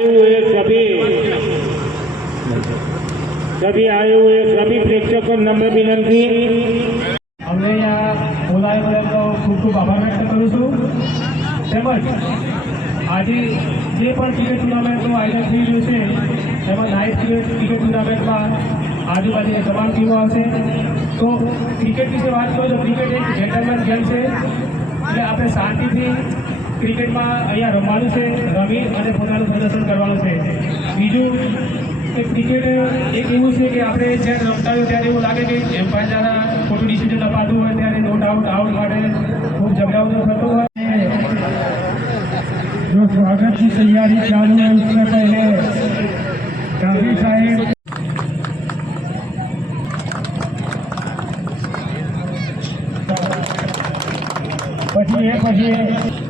हुए सभी सभी आए हुए सभी प्रेक्षकों को नम्र विनंती અમને અહીંયા બોલાવ્યા બદલ તો ખૂબ ખૂબ આભાર વ્યક્ત કરું છું તેમજ આજે જે પણ ક્રિકેટ ટુર્નામેન્ટનું આયોજન થઈ રહ્યું છે તેમાં નાઇટ ક્રિકેટ ક્રિકેટ ટુર્નામેન્ટમાં આજુબાજુની તમામ ટીમો આવશે તો ક્રિકેટ વિશે વાત કરું તો ક્રિકેટ એક જેન્ટલમેન ગેમ છે એટલે આપણે શાંતિથી ક્રિકેટમાં અહીંયા રમવાનું છે રમી અને પોતાનું પ્રદર્શન કરવાનું છે બીજું કે ક્રિકેટ એક એવું છે કે આપણે જ્યારે રમતા હોય ત્યારે એવું લાગે કે એમ્પાયર દ્વારા ખોટું ડિસિઝન અપાતું હોય ત્યારે નો ડાઉટ આઉટ માટે ખૂબ ઝઘડાઓ થતો હોય जो स्वागत की तैयारी चालू है उससे पहले काफी सारे પછી એ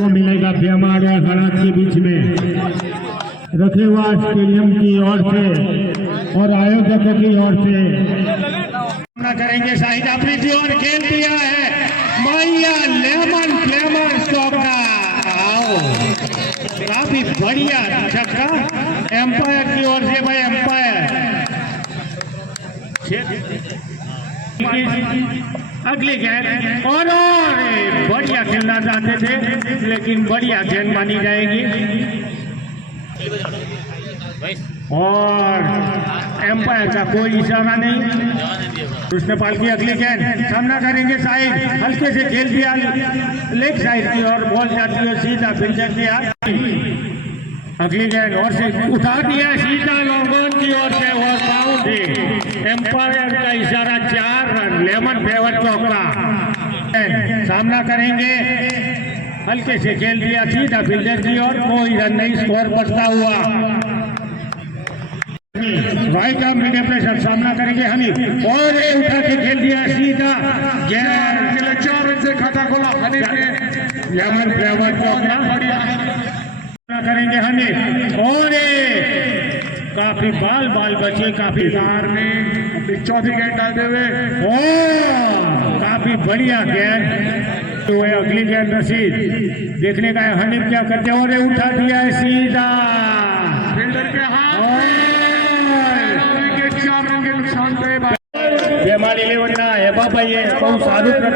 को मिलेगा ब्यामार और हड़ात के बीच में। रखे हुआ स्टेडियम की ओर से और आयोजकों की ओर से। करेंगे शाहिद आफरीदी और खेल दिया है। मैया लेमन लेमन स्टॉक का आओ। काफ़ी बढ़िया छक्का। एम्पायर की ओर से भाई एम्पायर अगली गेंद और। बढ़िया खेलना चाहते थे, लेकिन बढ़िया गेंद मानी जाएगी। और एम्पायर का कोई इशारा नहीं। कृष्णपाल की अगली गेंद। सामना करेंगे साइड। हल्के से खेल दिया लेग साइड की और बॉल जाती है सीधा के हाथ अगली गेंद और से उठा दिया सीधा लॉन्गॉन की ओर से और बाउंड्री एम्पायर का इशारा चार रन लेमन फेवर चौका सामना करेंगे। हल्के से खेल दिया सीधा फील्डर की ओर कोई रन नहीं स्कोर बढ़ता हुआ। भाई का मीडियम प्रेशर सामना करेंगे हनी। और ये उठा के खेल दिया सीधा। चार रन से खाता खोला हनी ने। लेमन फ्लेवर करेंगे हनी। और ये काफ़ी बाल बाल बचे काफ़ी में अपनी चौथी गेंद डालते हुए। काफ़ी बढ़िया गेंद। तो वे अगली गेंद रशीद देखने का हनीफ क्या करते और उठा दिया है सीधा। के के नुकसान पे बाबा ये बहुत साधु